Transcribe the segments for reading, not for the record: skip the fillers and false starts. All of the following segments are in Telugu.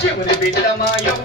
శివుని బిడ్డమాయం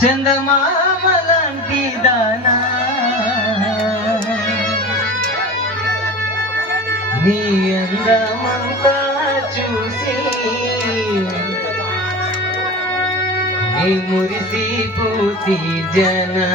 చందమామలాంటి దానా నీ అందమంతా చూసి నీ మురిసిపోతి జనా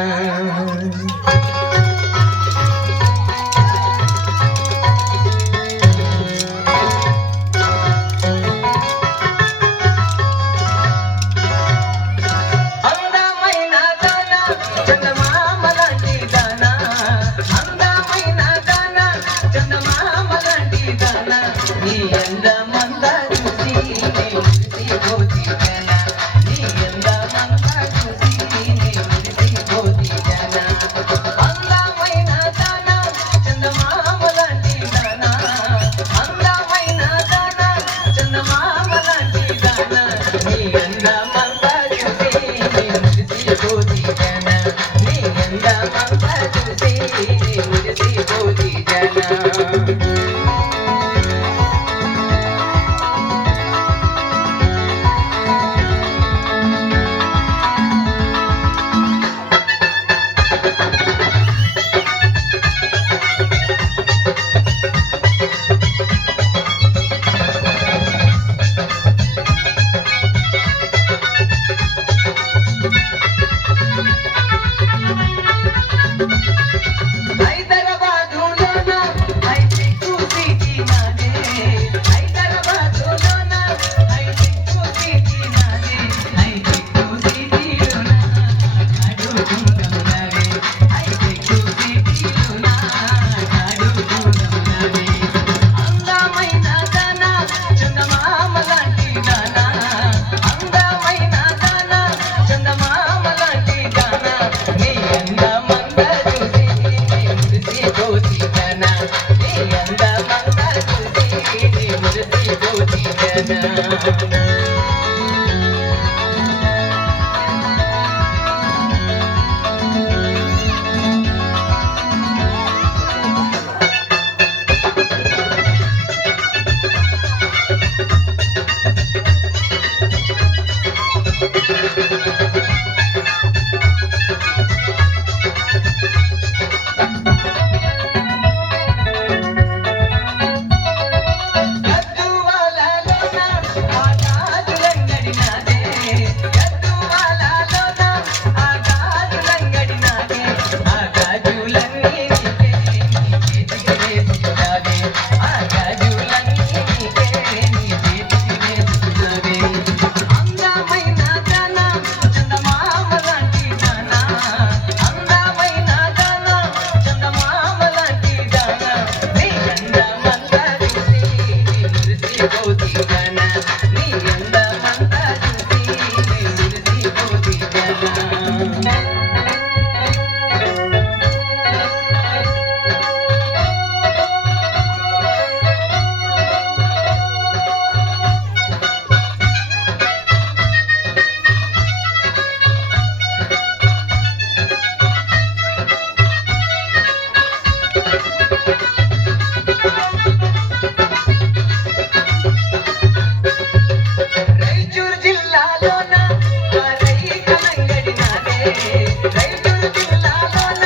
రైతుల జిల్లాలోన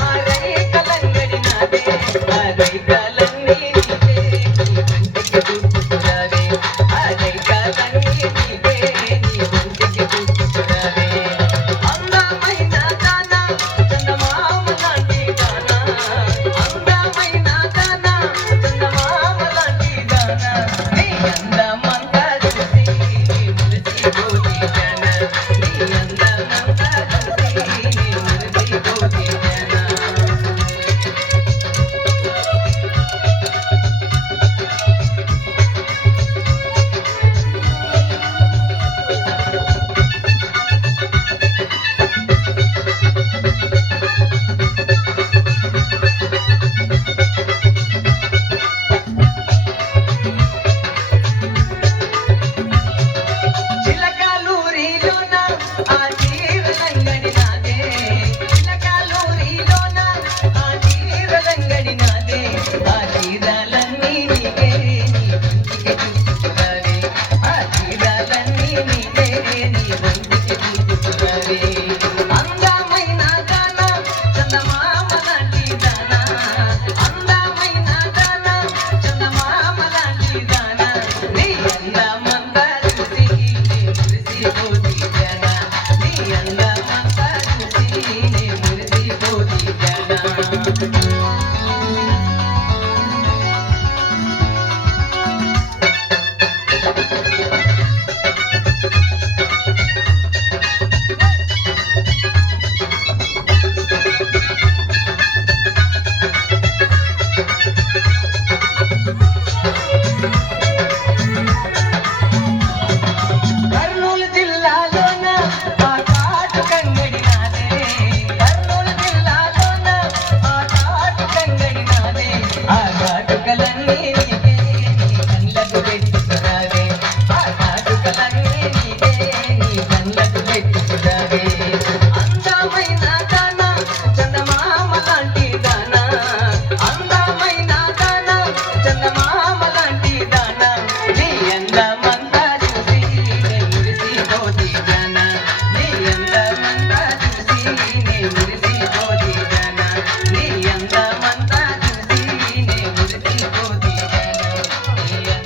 ఆ రైకలంగడి నాదే ఆ రైకాలన్నీ నీకే నీ కంటికి చూపుకురావే ఆ రైకాలన్నీ నీకే నీ కంటికి చూపుకురావే అందమైన దానా చందమామ లాంటి దానా అందమైన దానా చందమామ లాంటి దానా నీ అందమంతా చూసి మురిసిపోతే జానా నీ అందమంతా చూసి మురిసిపోతే జానా చిలకలూరిలోన ఆ చీరలంగడి నాదే చిలకలూరిలోన ఆ చీరలంగడి నాదే ఆ చీరలన్నీ నీకే నీ బంతికి చూపుకురావే ఆ చీరలన్నీ నీకే నీ బంతికి చూపుకురావే అందమైన దానా చందమామ లాంటి దానా అందమైన దానా చందమామ లాంటి దానా నీ అందమంతా చూసి మురిసిపోతే జానా నీ అందమంతా చూసి మురిసిపోతే జానా కర్నూలు జిల్లాలోన ఆ కాటు కంగడి నాదే కర్నూలు జిల్లాలోన ఆ కాటు కంగడి నాదే ఆ కాటుకలన్నీ నీకే నీ కళ్ళకు పెట్టుకురావే ఆ కాటుకలన్నీ నీకే నీ కళ్ళకు పెట్టుకురావే అందమైన దానా చందమామ లాంటి దానా అందమైన దానా చందమామ లాంటి దానా నీ అందమంతా చూసి మురిసిపోతే జానా నీ అందమంతా చూసి మురిసిపోతే జానా నీ అందమంతా చూసి మురిసిపోతే జానా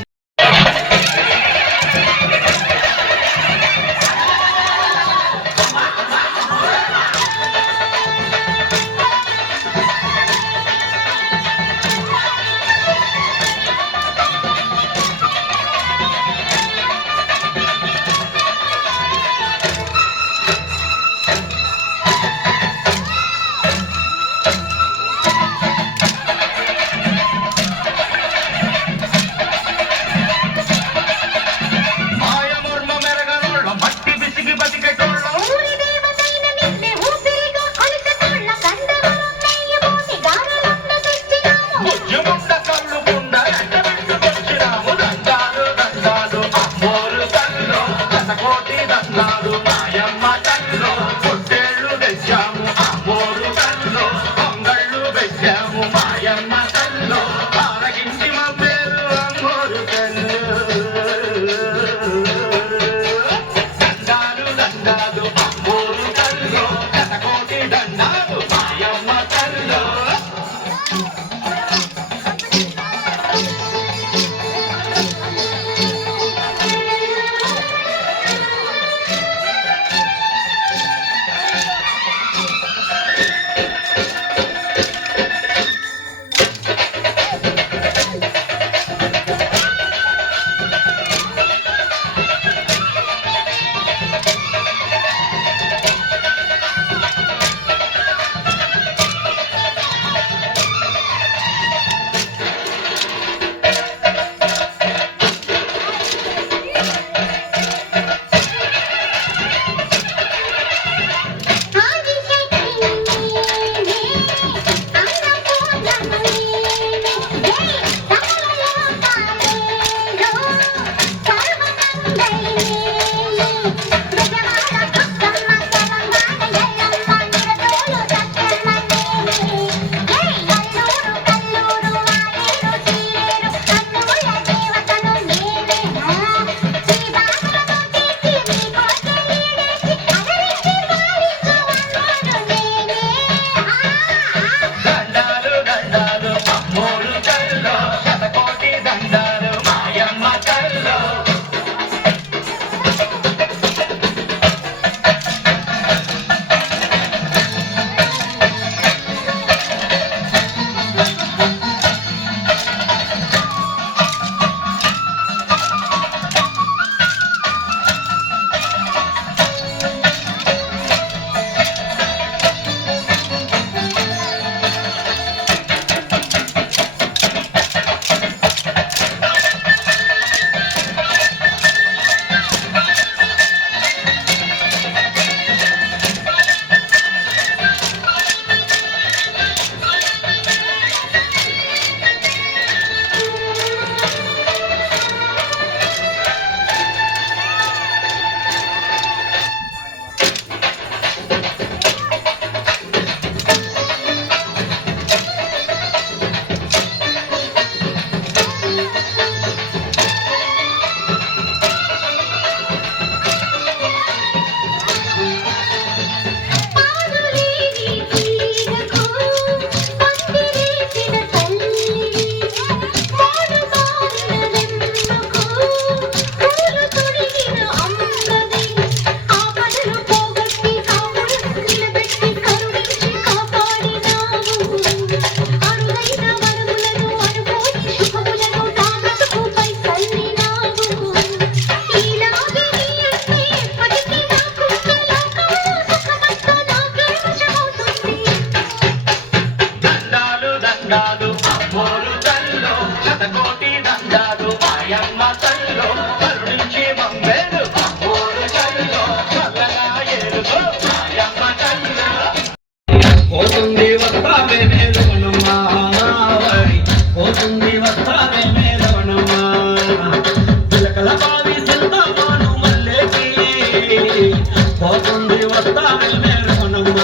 వస్తావే మేరమనమ్మ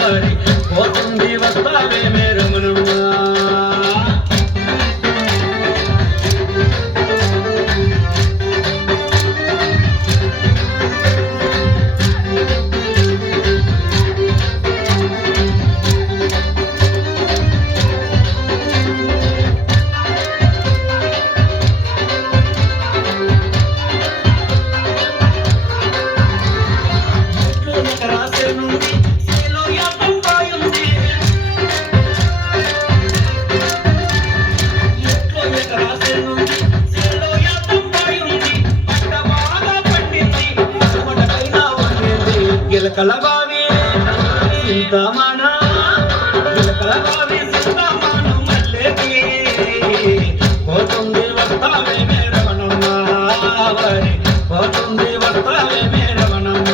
వరి పోతుంది వస్తావే మేరమనమ్మ గిలకలబావి సింతమాన గిలకలబావి సింతమాన మల్లెకి పోతుంది వస్తావే మేరమనమ్మ వరి పోతుంది వస్తావే మేరమనమ్మ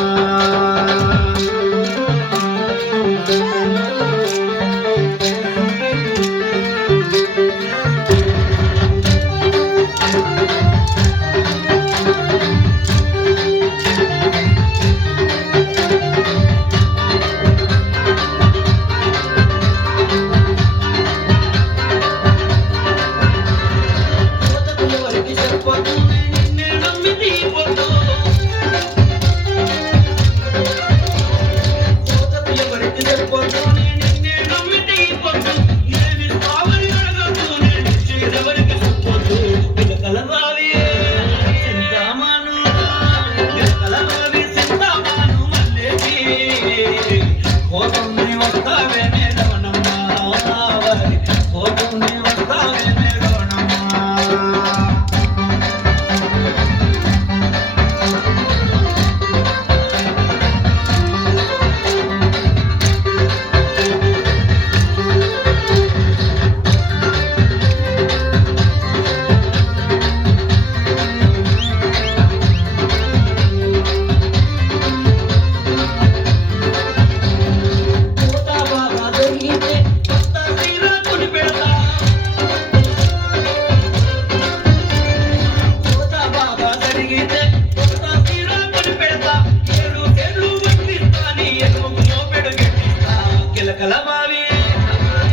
గిలకలబావి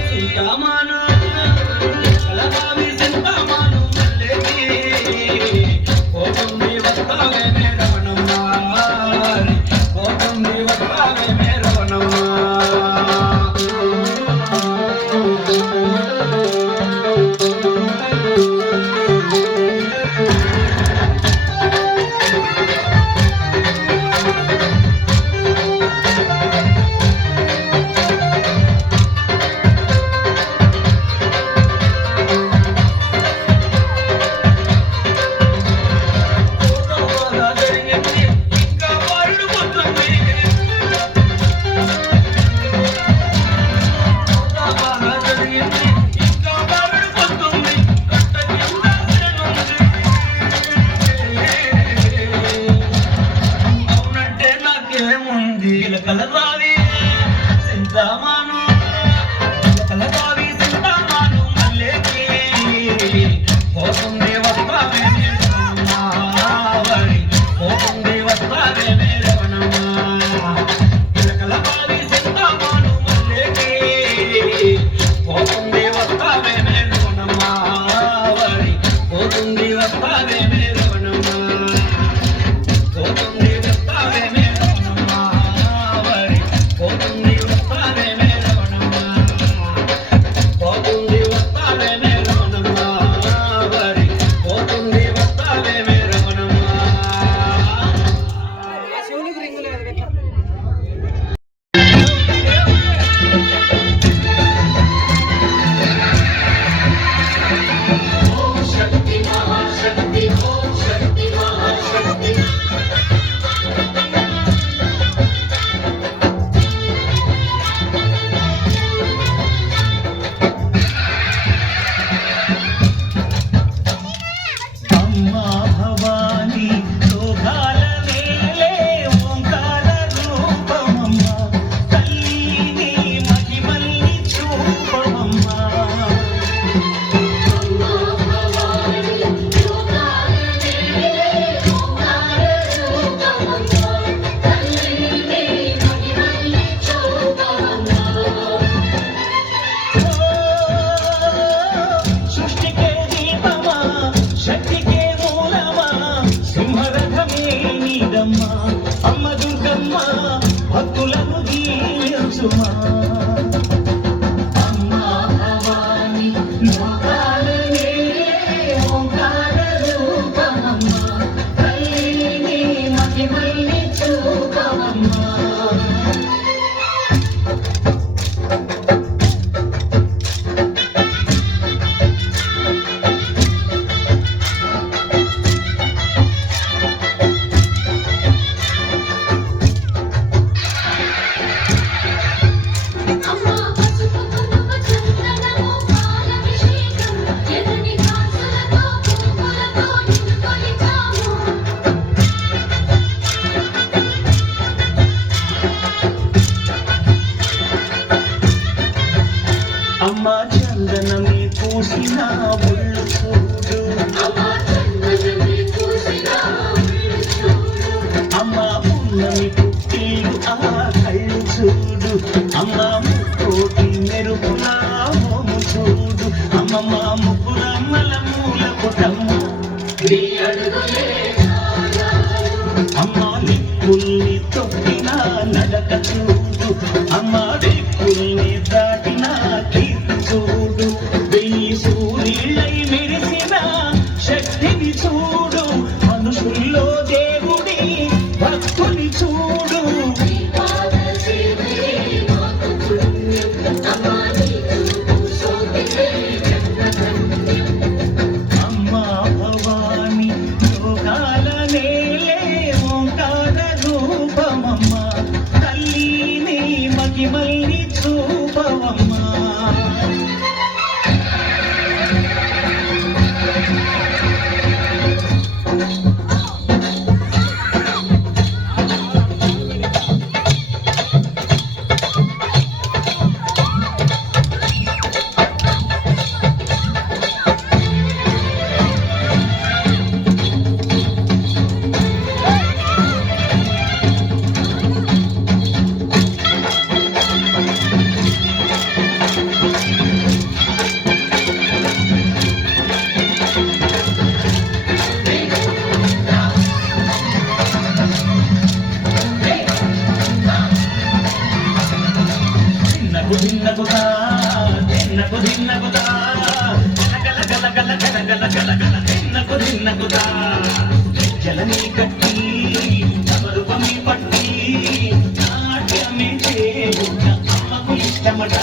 సింతమాన గిలకలబావి సింతమాన మల్లెకి పోతుంది వస్తావే మేరమనమ్మ పోతుంది వస్తావే మేరమనమ్మ గిలకలబావి సింతమాన గిలకలబావి సింతమాన మల్లెకి పోతుంది వస్తావే మేరమనమ్మ వరి పోతుంది వస్తావే మేరమనమ్మ గిలకలబావి సింతమాన మల్లెకి పోతుంది వస్తావే మేరమనమ్మ వరి పోతుంది వస్తావే మేరమనమ్మ పోతుంది వస్తావే మేరమనమ్మ వరి పోతుంది వస్తావే మేరమనమ్మ సుమా అమ్మా భవాని లోకాలనే ఓంకార రూపమమ్మా తల్లిని మహిమల్ని చూపవమ్మా అమ్మా చందనమే పూసిన ఒళ్ళు చూడు అమ్మా పున్నమి పుట్టిలు ఆ కళ్ళు చూడు అమ్మా ముక్కోటి మెరుపుల మోము చూడు అమ్మమ్మ ముగ్గురమ్మల మూల పుటమ్మ అమ్మా దిక్కుల్ని తొక్కిన నడక చూడు అమ్మా దిక్కుల్ని దాటిన కీర్తి చూడు వెయ్యి సూర్యులై మెరిసిన శక్తిని చూడు మనుషుల్లో దేవుడి భక్తుని చూడు అమ్మా భవాని లోకాల నేలే ఓంకార రూపమమ్మా తల్లిని మహిమల్ని చూపవమ్మా దిన్నకుదా దిన్నకుదా జలని కట్టి నవరూపమే పట్టి నాట్యమే చేయుట అమ్మకు ఇష్టమట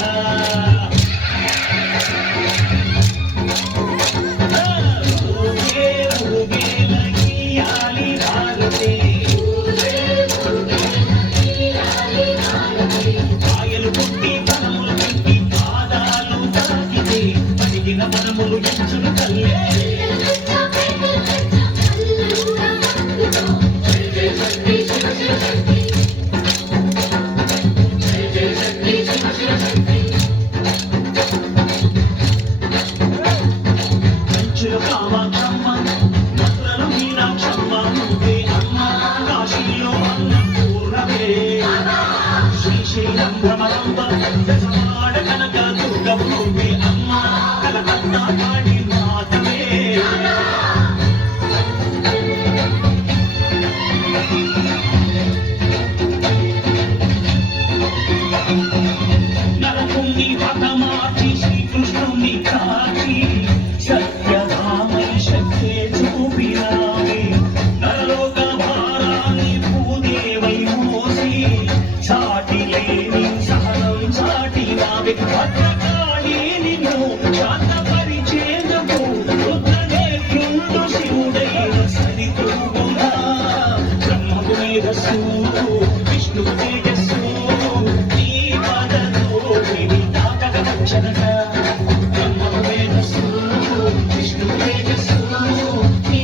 మనములు ఎంచును కల్లే కంచులు కామాక్షమ్మ మధురలు మీనాక్షమ్మ నువ్వే అమ్మ కాశీలో అన్నపూర్ణవే శ్రీశైలం భ్రమరంబ దశవాడ కనక దుర్గం నువ్వే అమ్మ కలకత్తా కాళీ మాతవే నరకుని హతమార్చి శ్రీకృష్ణుని కాచి సత్యధామై శక్తే చూపినావే నరలోక భారాన్ని భూదేవై మోసి చాటి లేని సహనం చాటినావే భద్రకాళి నిన్ను శాంతపరిచేందుకు రుద్రనేత్రుండు శివుడైన సరితూగునా బ్రహ్మకు మేధస్సు విష్ణు తేజస్సు నీ పదతో విని తాకక రక్షణక బ్రహ్మకు మేధస్సు విష్ణు తేజస్సు నీ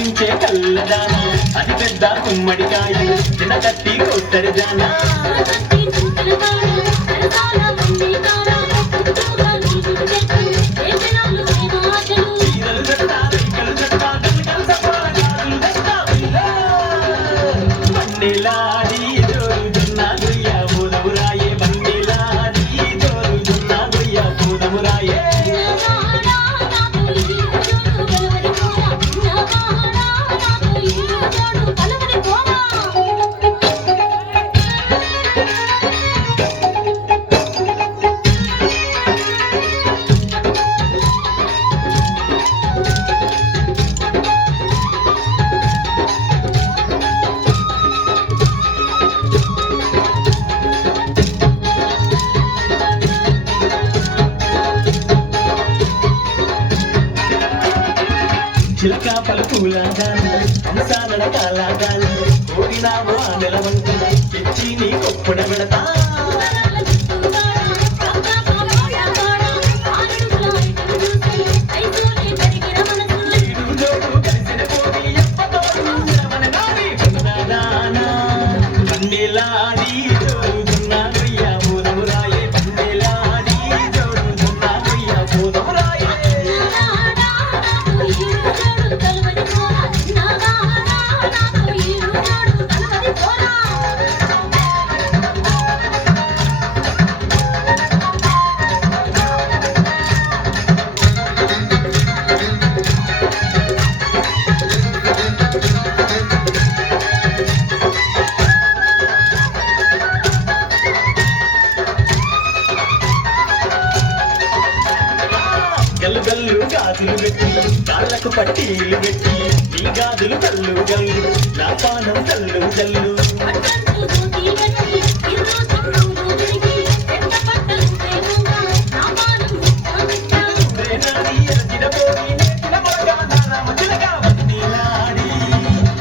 కవ్వించే కళ్ళదాన అది పెద్ద గుమ్మడికాయ తినకట్టి కొత్తరి జాన బండిలాడి జోరుతున్న గుయ్య పూదమురాయే బండిలాడి జోరుతున్న గుయ్య పూదమురాయే చిలక పలుకులాగాను హంసాలడ కాలాగాను కోరినావు ఆ నెలవంటి తెచ్చి నీ కొప్పుడ పెడతా బండిలాడి జోరుతున్న గుయ్య పూదమురాయే బండిలాడి జోరుతున్న గుయ్య పూదమురాయే గల్లు గల్లు గాజులు పెట్టి కాళ్ళకు పట్టీలు పెట్టి నీ గాజులు కల్లు గల్లు నా పానం కల్లు జల్లు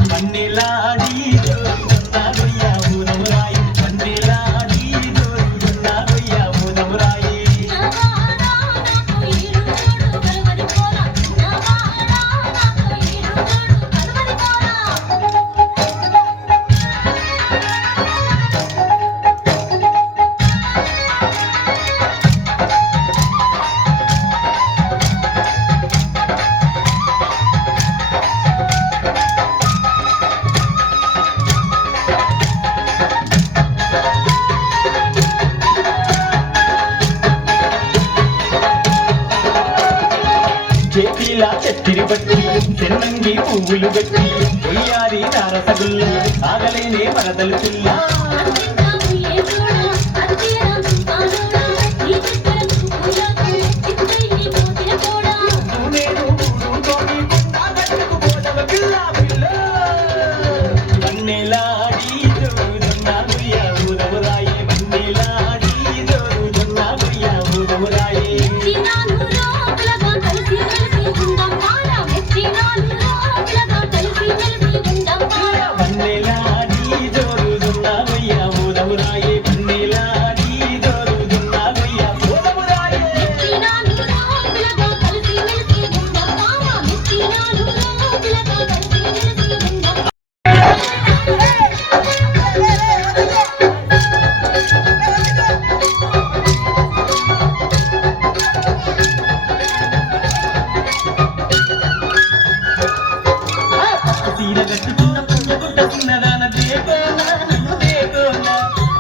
బండిలాడి జోరుతున్న గుయ్య పూదమురాయే బండిలాడి జోరుతున్న గుయ్య పూదమురాయే చేతిలా చక్కిరి బట్టి చెన్నంగి పువ్వులు బట్టి కొయ్యారి తారసగుల్ల ఆగలేనే వరదలు పిల్ల బండిలాడి జోరుతున్న గుయ్య పూదమురాయే బండిలాడి జోరుతున్న గుయ్య పూదమురాయే బండిలాడి జోరుతున్న గుయ్య పూదమురాయే బండిలాడి జోరుతున్న గుయ్య పూదమురాయే తీర గట్టుకున్న పుట్టగుట్ట చిన్నదాన దేకోనా నన్ను దేకోనా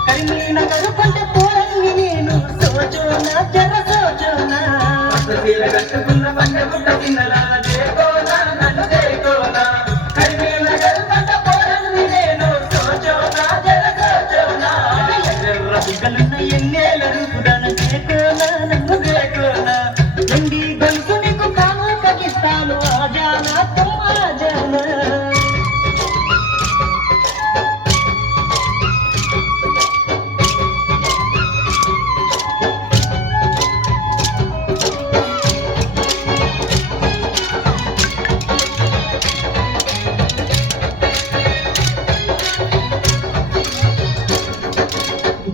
కరిమీన కరుపంట పోరంగి నేను సోచోనా జర సోచోనా తీర గట్టుకున్న పుట్టగుట్ట చిన్నదాన దేకోనా నన్ను దేకోనా కరిమీన కరుపంట పోరంగి నేను సోచోనా జర సోచోనా ఎర్ర బుగ్గలున్న ఎన్నేల రూపుదాన దేకోనా నన్ను దేకోనా ఎండి గొలుసు నీకు కాను కగిస్తాను ఆజానా తుమ్ ఆజానా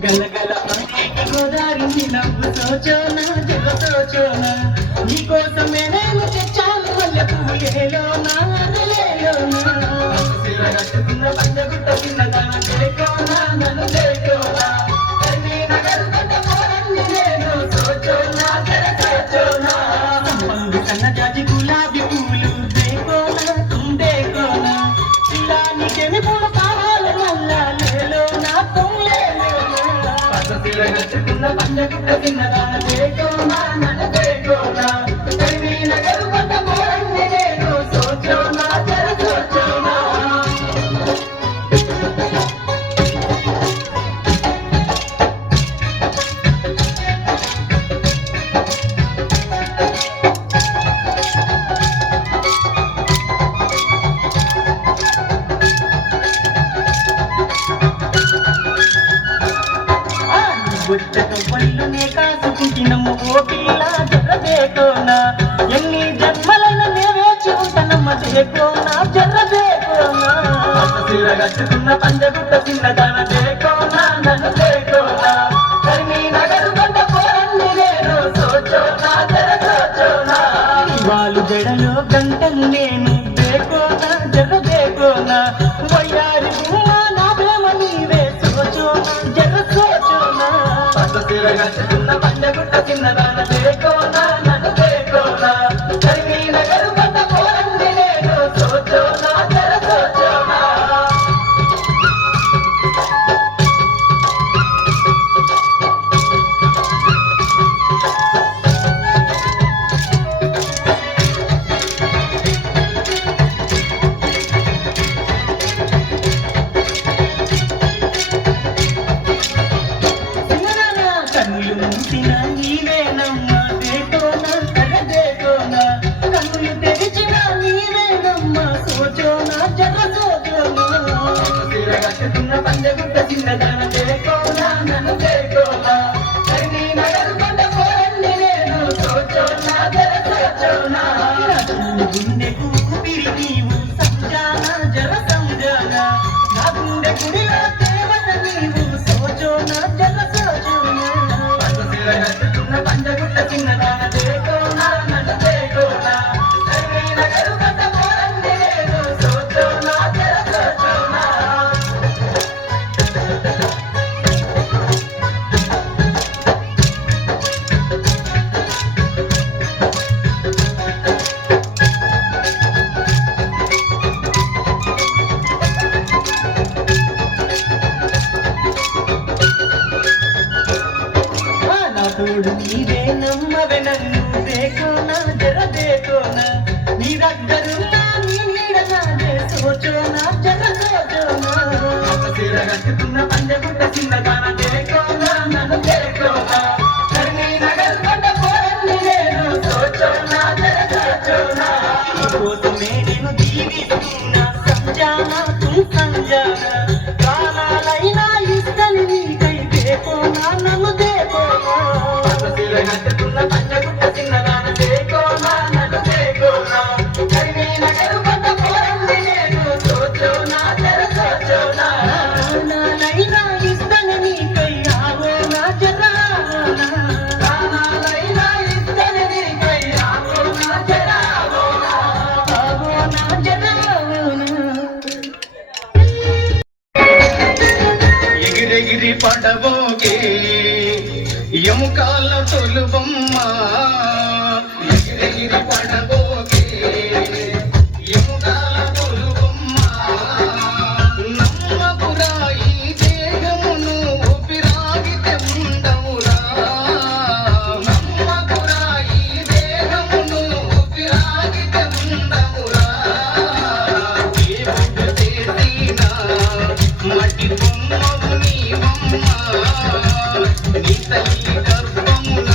గలగల గోదావరి నవ్వు సోచోనా జగ సోచోనా నీకోసమే నేను తెచ్చాను మల్లె పూలేలోనా కట్టుకున్న పంజగుట్ట చిన్నదాన దేకోనా నన్ను దేకోనా కర్మీ నగరు కొట్ట పోరండి నేను సోచోనా జర సోచోనా సంపంగు సన్న జాజి గులాబీ పూలు దేకోనా తుమ్ దేకోనా ఇలా నీకేమి పూలు కావాలి నల్లా లేలోనా తుమ్ లేలోనా పససిల కట్టుకున్న పంజగుట్ట చిన్నదాన దేకోనా నన్ను దేకోనా కర్మీ నగరు కొట్ట పోరండి నేను సోచోనా జర సోచోనా బుట్టతో పళ్ళునే కాసుకుంటినమ్మ ఓ పిల్ల జర దేకోనా ఎన్ని జన్మలైన నేనే చూడనమ్మ దేకోనా జర దేకోనా పససిల కట్టుకున్న పంజగుట్ట చిన్నదాన దేకోనా నన్ను దేకోనా కర్మీ నగరు కొండ పోరండి నేను సోచోనా జర సోచోనా వాళ్ళు జడలో గంటలు నేను దేకోనా జర దేకోనా వయ్యారి గుమ్మ నా ప్రేమ నీవే సోచోనా జర సోచోనా పససిల కట్టుకున్న పంజగుట్ట చిన్నదాన దేకోనా నన్ను దేకోనా కర్మీ నగరు కొండ పోరండి నేను సోచోనా జర సోచోనా కన్నులు మూసిన నీవేనమ్మా దేకోనా జర దేకోనా కన్నులు తెరిచిన నీవేనమ్మా సోచోనా జర సోచోనా కట్టుకున్న పంజగుట్ట చిన్నదాన దేకోనా నన్ను దేకోనా కర్మీ నగరు కొండ పోరండి నేను సోచోనా జర సోచోనా గుండెకు ఊపిరి నీవు సంజానా జర సంజానా నా గుండె గుడిలో దేవత నీవు సోచోనా జర సోచోనా పససిల కట్టుకున్న పంజగుట్ట చిన్నదాన దేకోనా నన్ను దేకోనా కర్మీ నగరు కొండ పోరండి నేను సోచోనా జర సోచోనా నా తోడు నీవే నమ్మవే నన్ను దేకోనా జర దేకోనా నీ దగ్గరున్నా నీ నీడ నాదే సోచోనా జర సోచోనా పససిల కట్టుకున్న పంజగుట్ట చిన్నదాన దేకోనా నన్ను దేకోనా కర్మీ నగరు కొండ పోరండి నేను సోచోనా జర సోచోనా నీకోసమే నేను జీవిస్తున్నా సంజానా తుమ్ సంజానా ప్రాణాలైనా ఇస్తని నీకై దేకోనా నన్ను దేకోనా పససిల కట్టుకున్న పంజగుట్ట చిన్నదాన దేకోనా నన్ను దేకోనా కర్మీ నగరు కొండ పోరండి నేను సోచోనా జర సోచోనా ప్రాణాలైనా ఇస్తని నీకై ఆగోనా జర ఆగోనా ప్రాణాలైనా ఇస్తని నీకై ఆగోనా జర ఆగోనా ఆగోనా జర ఆగోనా ఎగిరెగిరి పడబోకే ఎముకాల తొలుబొమ్మ ఎగిరెగిరి పడబోకే ఎముకాల తొలుబొమ్మ నమ్మకురా ఈ దేహమును ఊపిరాగితే ఉండవురా నమ్మకురా ఈ దేహమును ఊపిరాగితే ఉండవురా దేవుడు చేసిన మట్టి బొమ్మవు నీ బొమ్మ నీ తల్లి గర్భమున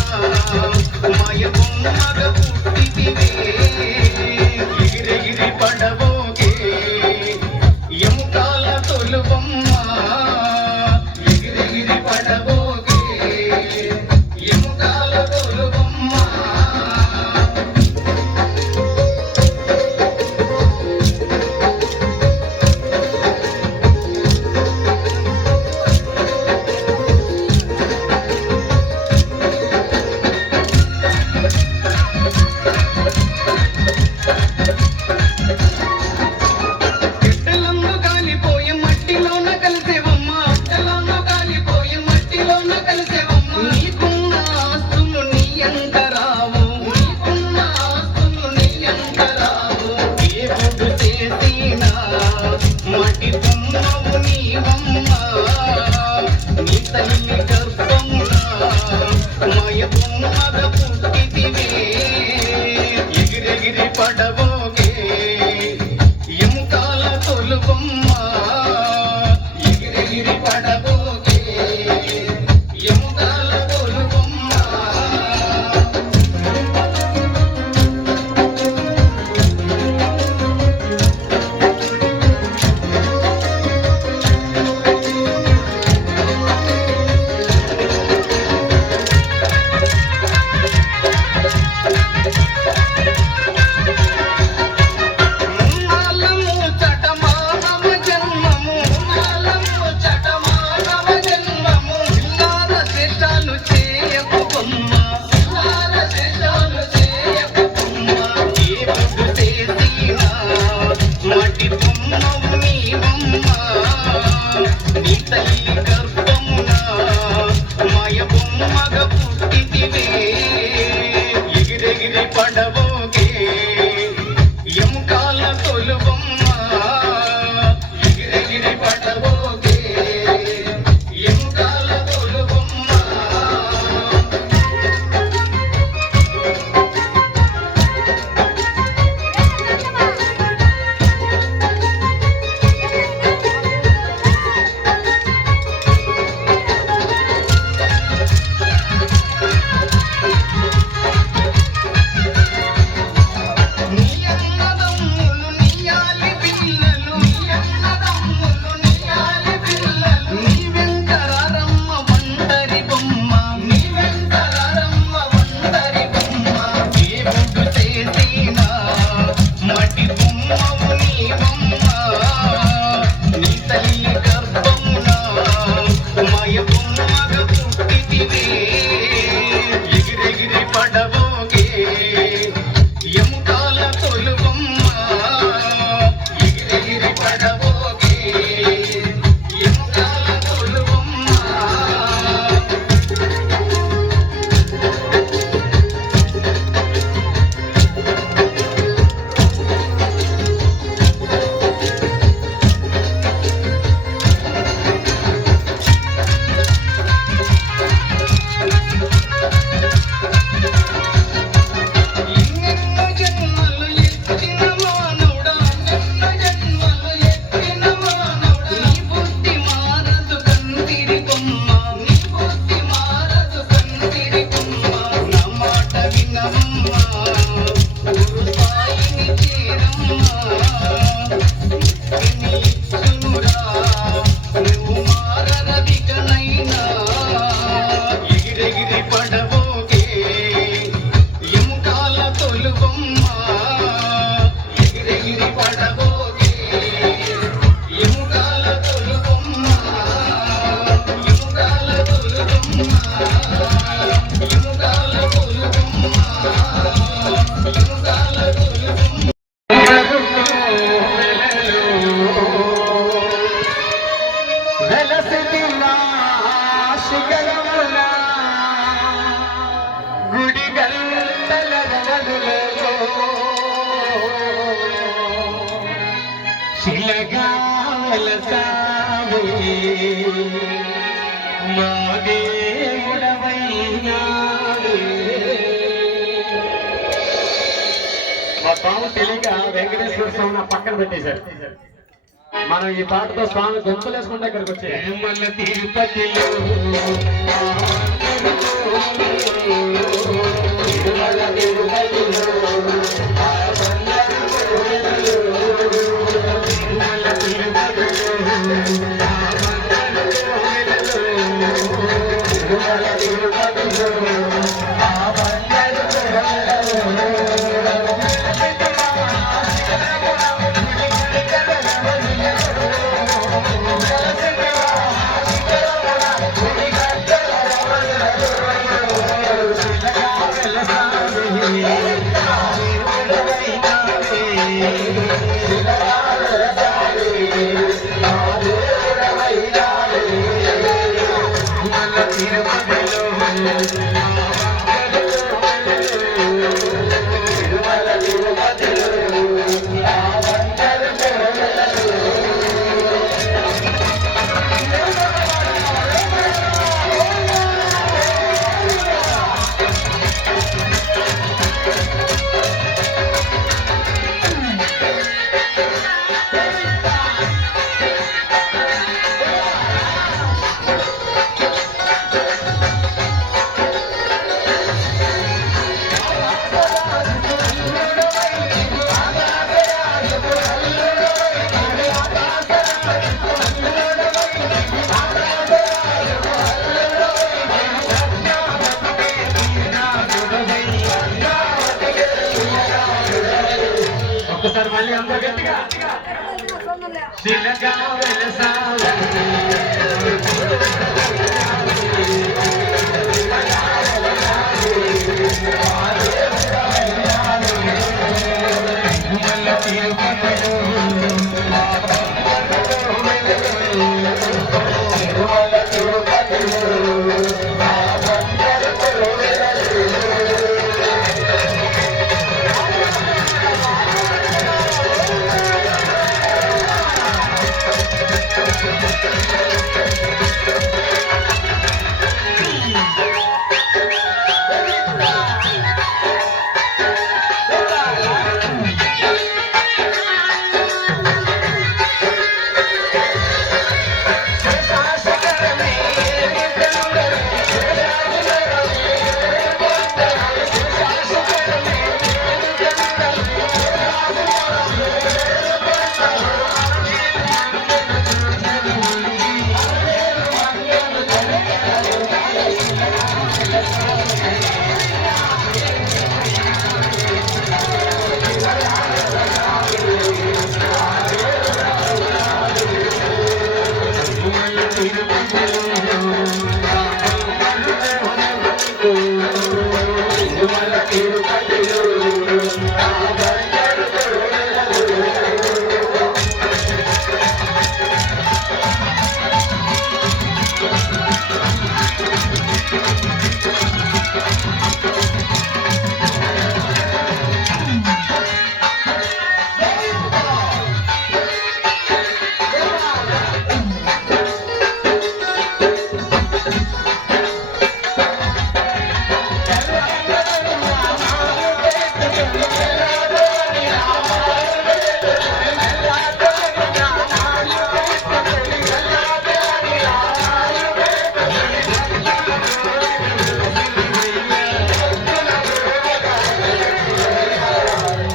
శిలగా వెలసావే మా దేవుడవైనావే. మా స్వామి తెలియక వెంకటేశ్వర స్వామి నా పక్కన పెట్టేశారు. మనం ఈ పాటతో స్వామి గొంతులేసుకుంటే ఇక్కడికి వచ్చే మళ్ళీ తిరుపతిలో ఒక్కసారి మళ్ళీ అందరూ గట్టిగా శిలగా వెలసావే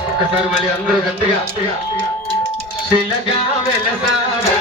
ఒక్కసారి మళ్ళీ అందరూ గట్టిగా శిలగా వెలసావే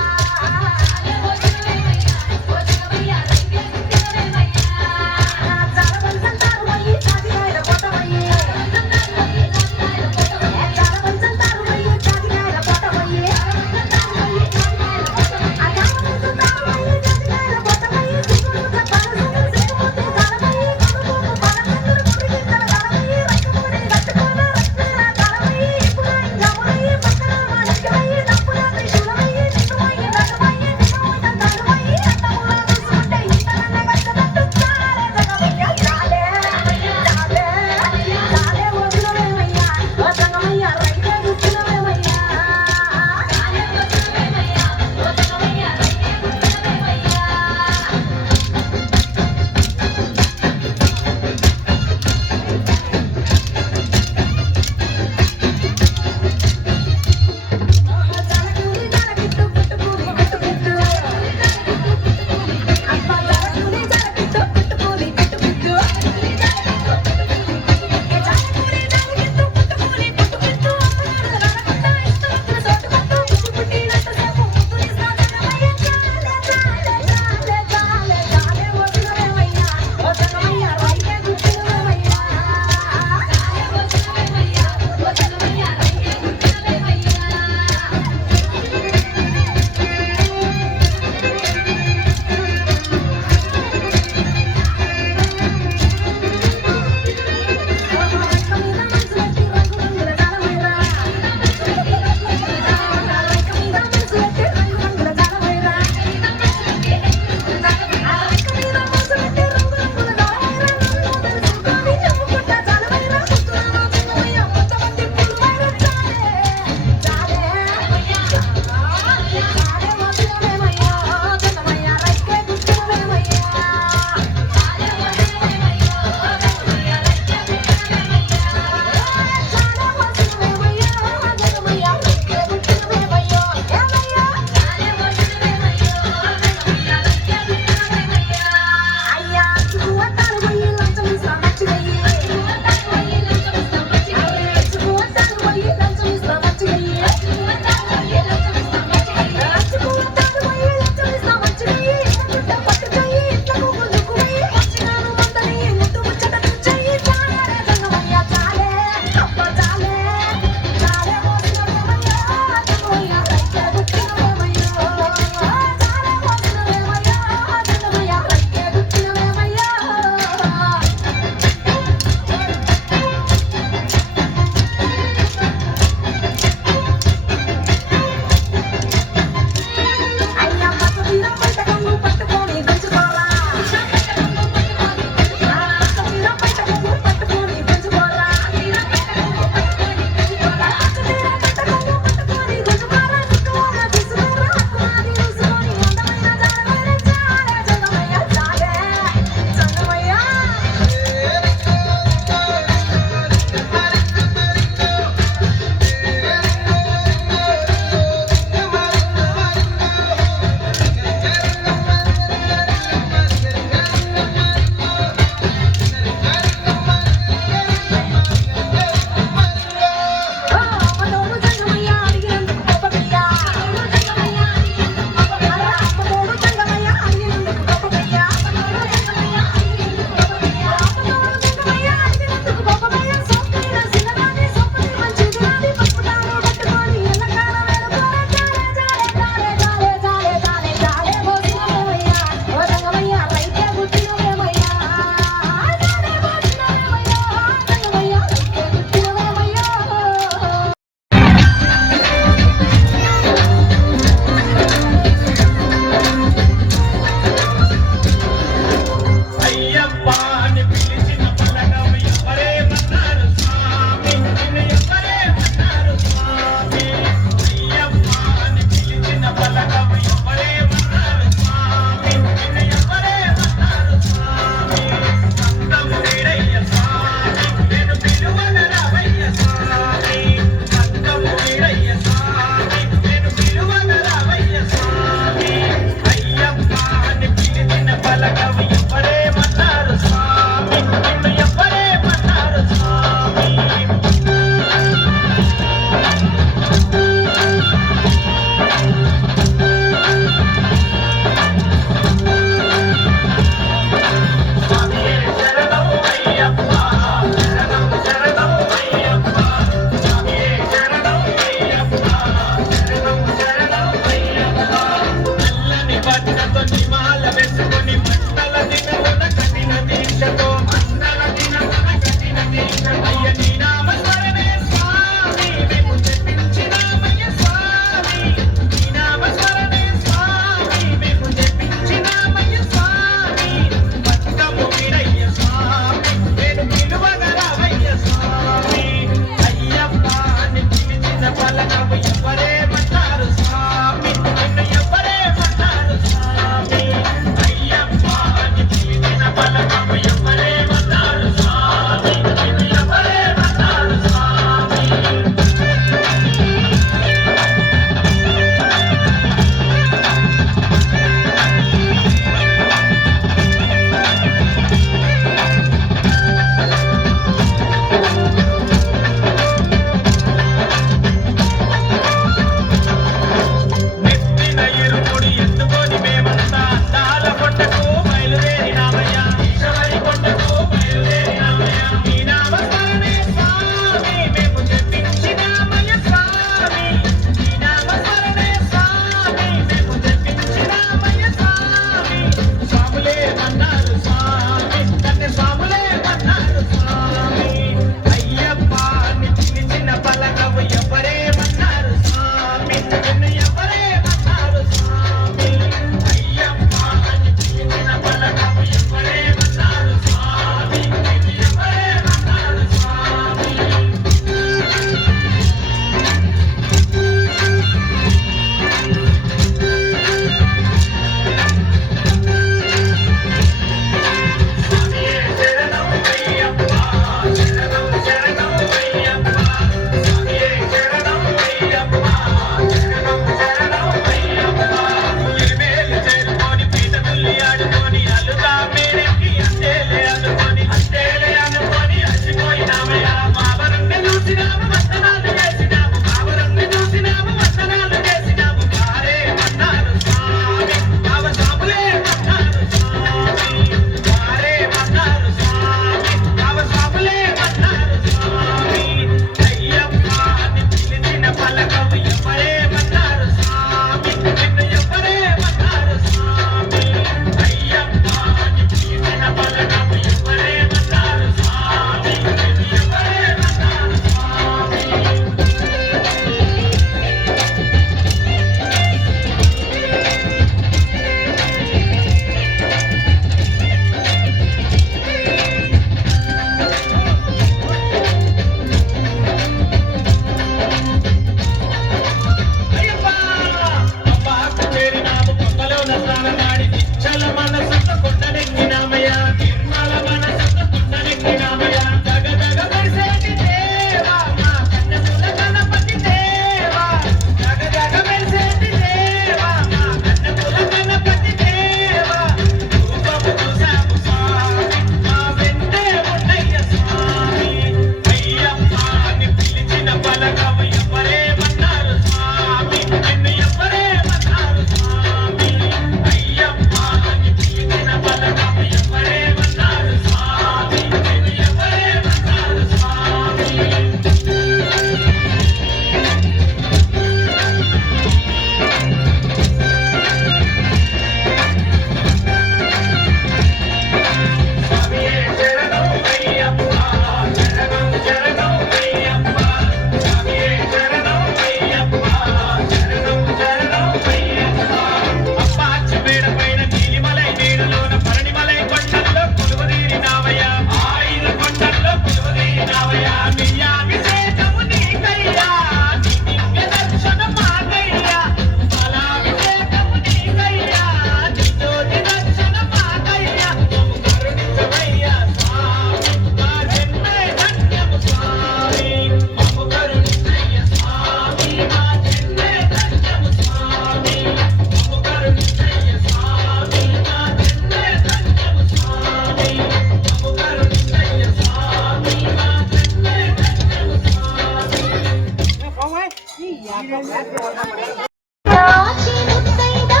కాచి ముత్తైదా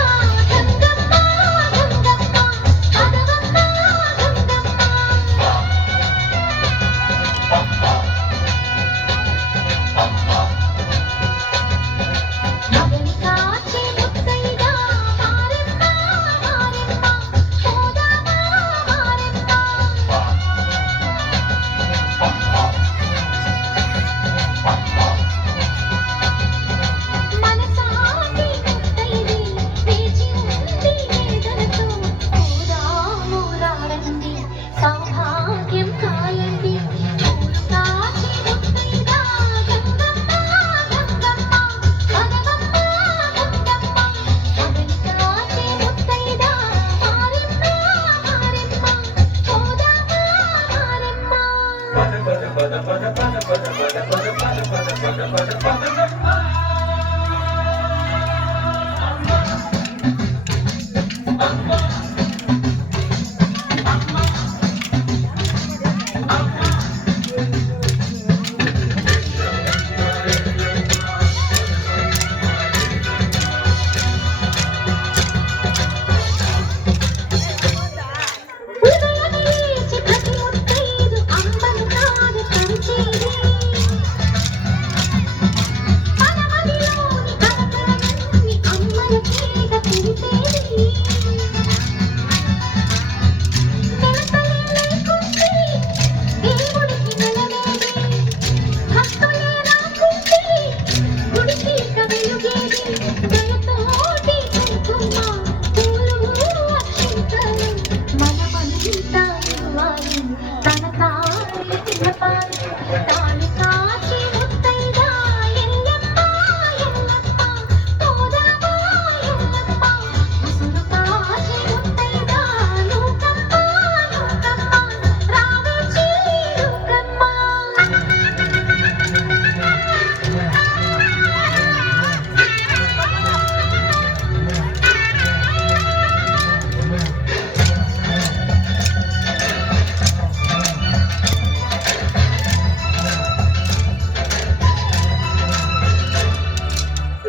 గంగమ్మ గంగమ్మ పదవమ్మ గంగమ్మ మగని కాచి ముత్తైదా మారెమ్మ మారెమ్మ పోదామా మారెమ్మ మనసాటి ముత్తైది వేచి ఉంది వేదనతో పోదాము రారండి సౌభాగ్యం కాయండి పూలు కాచి ముత్తైదా గంగమ్మ గంగమ్మ పదవమ్మ గంగమ్మ మగని కాచి ముత్తైదా మారెమ్మ మారెమ్మ పోదామా మారెమ్మ ఉదయమేచి ప్రతి ముత్తైదు అమ్మను కాదు తరిచేది మనమదిలోని కలకలన్నీ అమ్మల చేత తెలిపేది నెలసలే లేకుంటే దేవుడికి నెలవేది భక్తులే రాకుంటే గుడికి వెలుగేది దయతోటి కుంకుమ పూలు అక్షింతలు మనమంతా ఇవ్వాలి తన తాళి నిలపాలి తాళి కాచి ముత్తైదా ఎల్లమ్మ ఎల్లమ్మ పోదామా ఎల్లమ్మ ముసురు కాచి ముత్తైదా నూకమ్మ నూకమ్మ రావేచి నూకమ్మ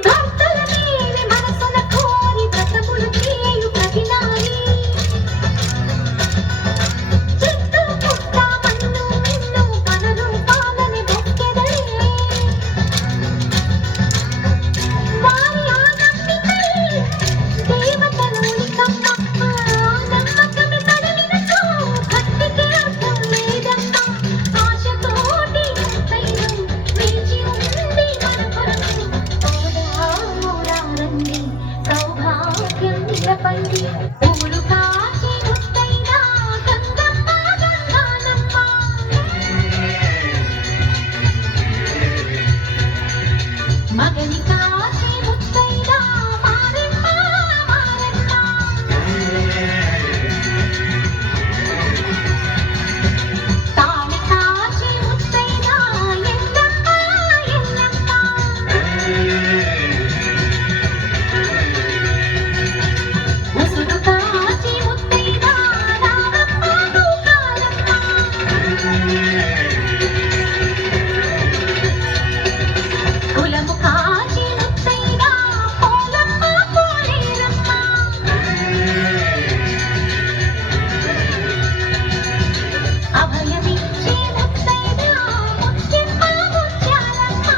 భక్తుల మేలి మనసున కోరి వ్రతములు చేయు ప్రతినారి చెట్టు పుట్ట మన్ను మిన్ను తన రూపాలని మొక్కెదరే వారి ఆ నమ్మికై దేవతలోనికమ్మ నమ్మకమే తడలినచో భక్తికి అర్థం లేదమ్మ ఆశతోటి ముత్తైదు వేచి ఉంది మన కొరకు పోదాము రారండి సౌభాగ్యం నిలపండి పూలు కాచి ముత్తైదా గంగమ్మ గంగానమ్మ మగని కాచి ముత్తైదా మారెమ్మ మారెమ్మ తాళి కాచి ముత్తైదా ఎల్లమ్మ ఎల్లమ్మ ముసురు కాచి ముత్తైదా రామమ్మ గోపాలమ్మ కులము కాచి ముత్తైదా పోలమ్మ పోలేరమ్మ అభయమిచ్చే ముత్తైదా ముత్యమ్మ ముత్యాలమ్మ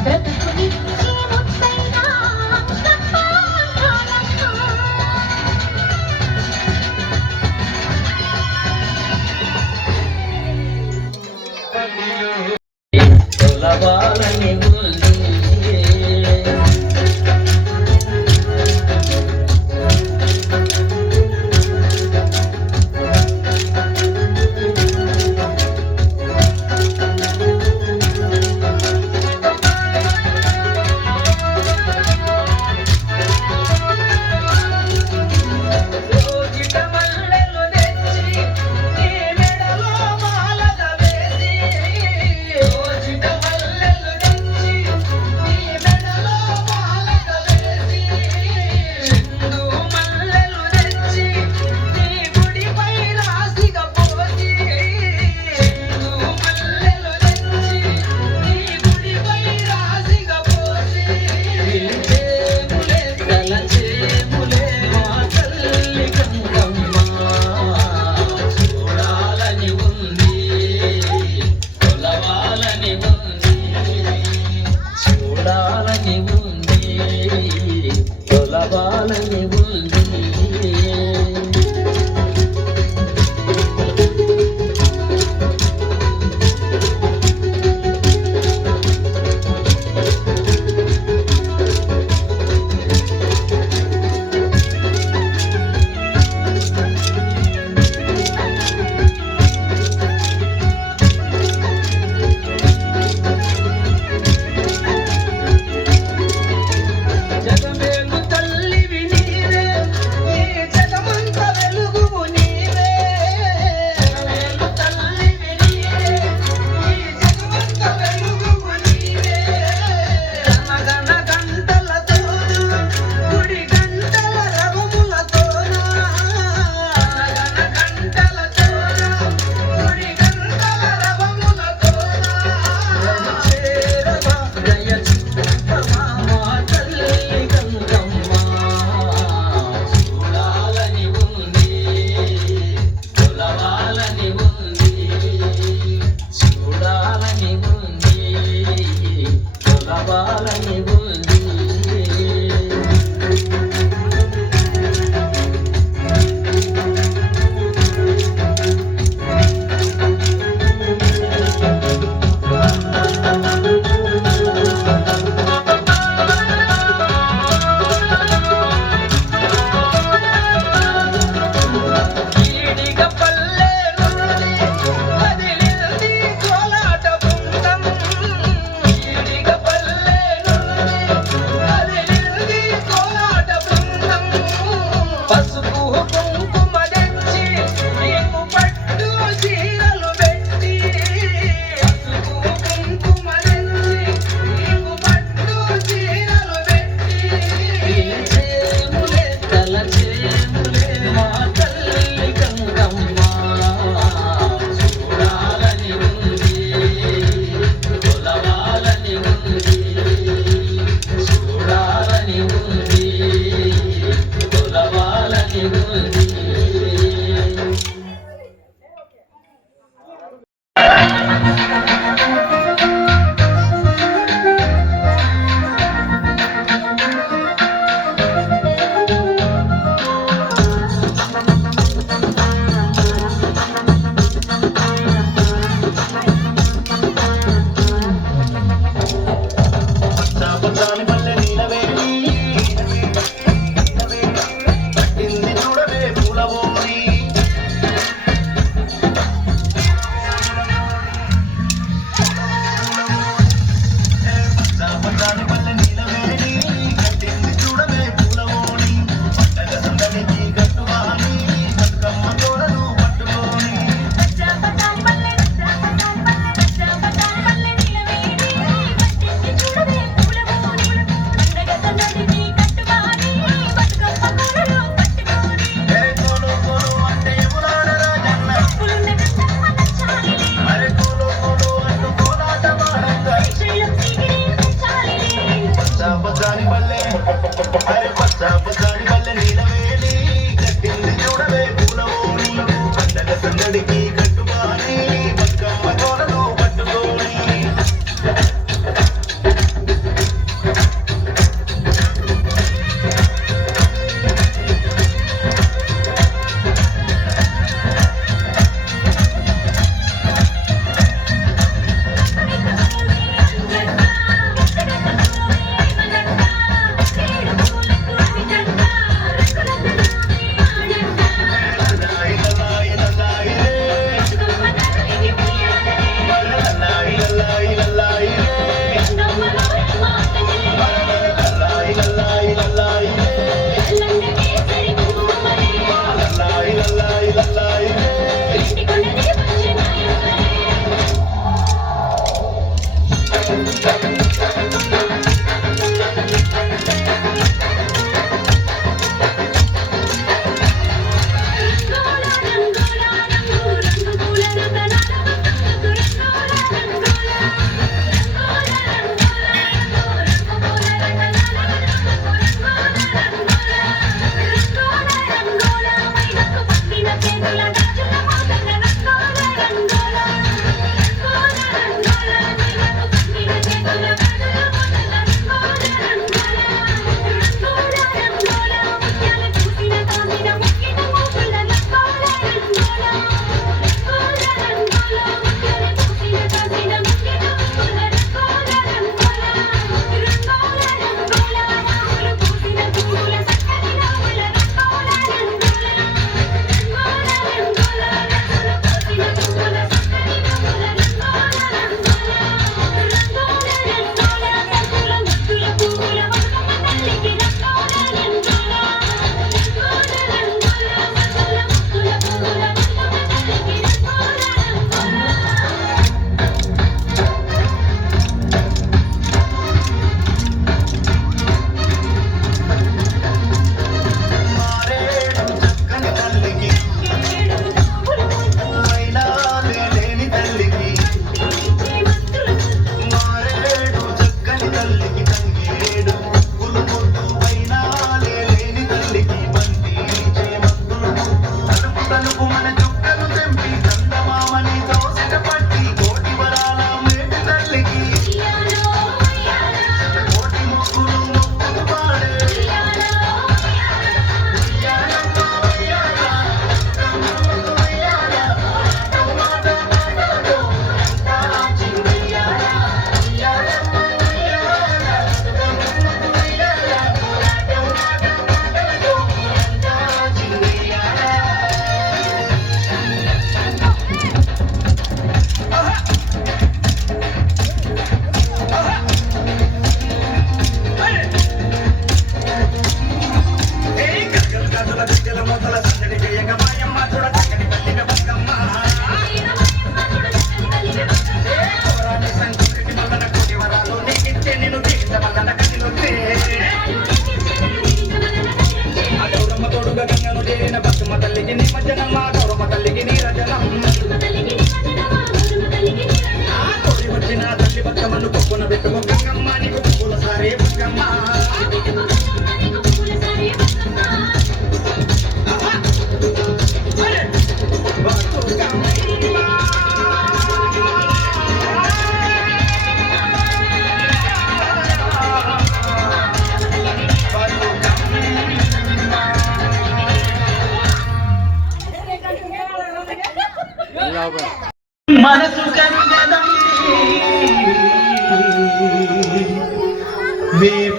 బ్రతుకునిచ్చే ముత్తైదా అంకమ్మ అంకాలమ్మ తొలవాలని ఉంది రోజుట మల్లెలు తెచ్చి నీ మెడలో మాలగా వేసి రోజుట మల్లెలు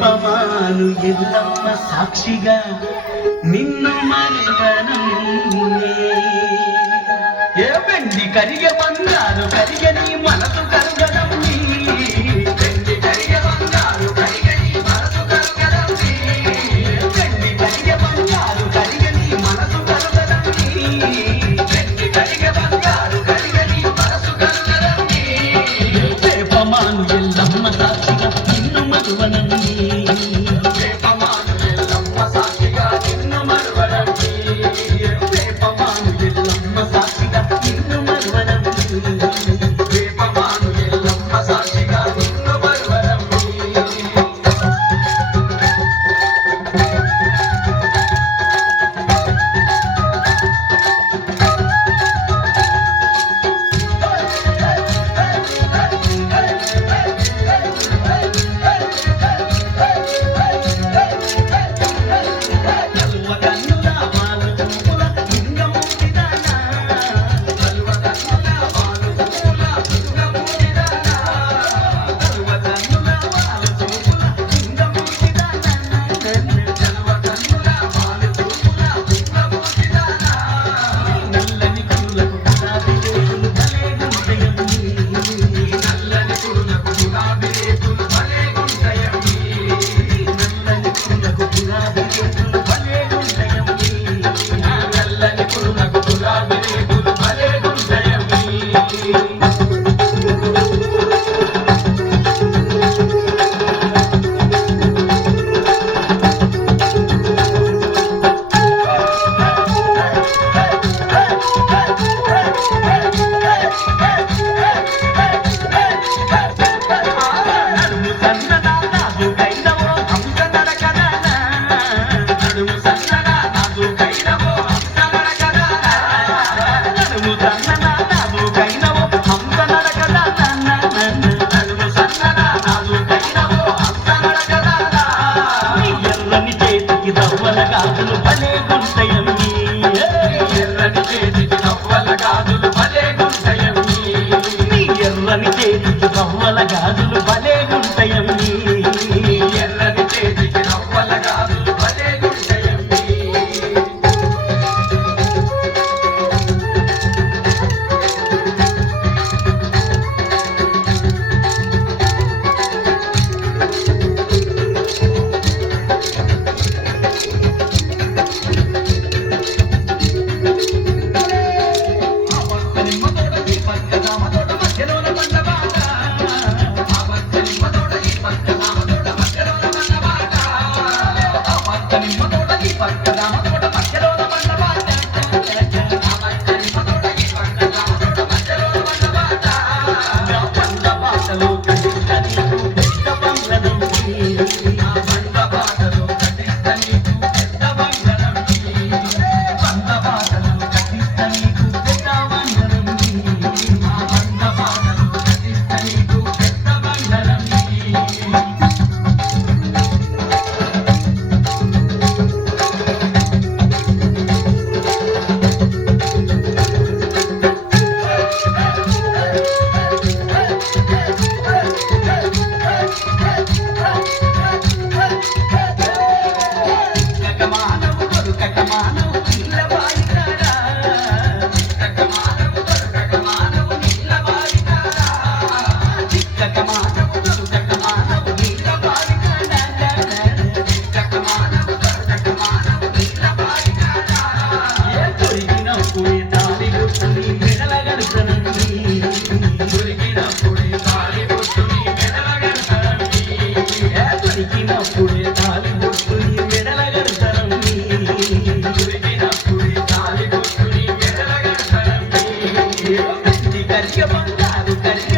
వేపమాను ఎల్లమ్మ సాక్షిగా నిన్ను మరువను ఏ వెండి కరిగే బంగారు కరిగే నీ మనసు కరుగడం వెండి కరిగే బంగారు కరిగే నీ మనసు కరుగడం వెండి కరిగే బంగారు కరిగే నీ మనసు కరుగడం వెండి కరిగే బంగారు కరిగే నీ మనసు కరుగడం వేపమాను ఎల్లమ్మ సాక్షిగా నిన్ను మరువను వేపమాను ఎల్లమ్మ సాక్షిగా నిన్ను మరువను వేపమాను ఎల్లమ్మ సాక్షిగా నిన్ను మరువను వేపమాను ఎల్లమ్మ సాక్షిగా నిన్ను మరువను కరిగే బంగారు కరిగే